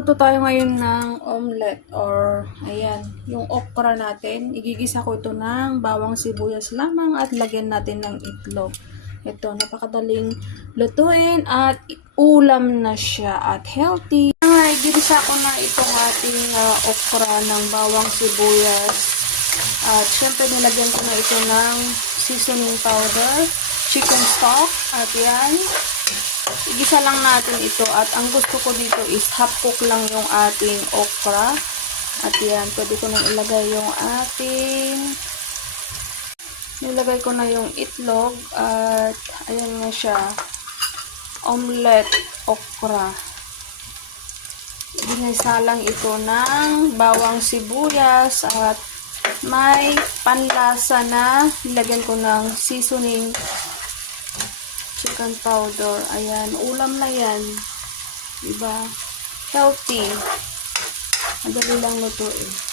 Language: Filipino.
Luto tayo ngayon ng omelette or ayan, yung okra natin. Igigisa ko ito ng bawang sibuyas lamang at lagyan natin ng itlog. Ito, napakadaling lutuin at ulam na siya at healthy. Igigisa ko na itong ating okra ng bawang sibuyas. At syempre nilagyan ko na ito ng seasoning powder, chicken stock, at yan. Igisa lang natin ito at ang gusto ko dito is half cook lang yung ating okra. At yan, pwede ko nang ilagay yung nilagay ko na yung itlog at ayan nga siya, omelette okra. Ginisa lang ito ng bawang sibuyas at may panlasa na nilagyan ko ng seasoning chicken powder. Ayan, ulam na yan. Diba? Healthy. Madali lang lutuin.